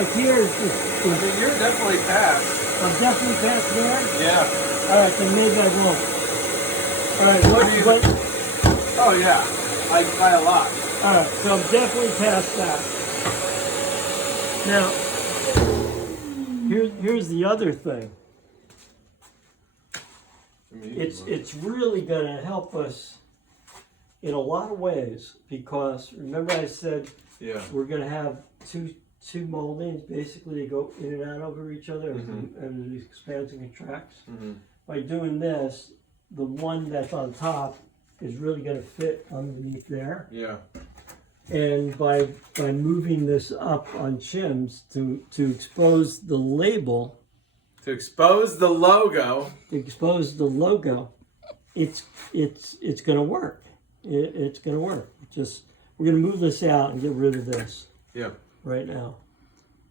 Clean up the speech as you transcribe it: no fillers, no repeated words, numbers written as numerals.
like here is I mean, you're definitely past. I'm definitely past there. Yeah. All right, then maybe I won't. All right, what? Oh yeah, by a lot. All right, so I'm definitely past that. Now, here's the other thing. It's really going to help us in a lot of ways because remember I said we're going to have two moldings basically go in and out over each other as it expands and contracts. By doing this, the one that's on top is really going to fit underneath there. Yeah. And by moving this up on shims to expose the label, to expose the logo, it's going to work. It's going to work. Just we're going to move this out and get rid of this. Yeah. Right now.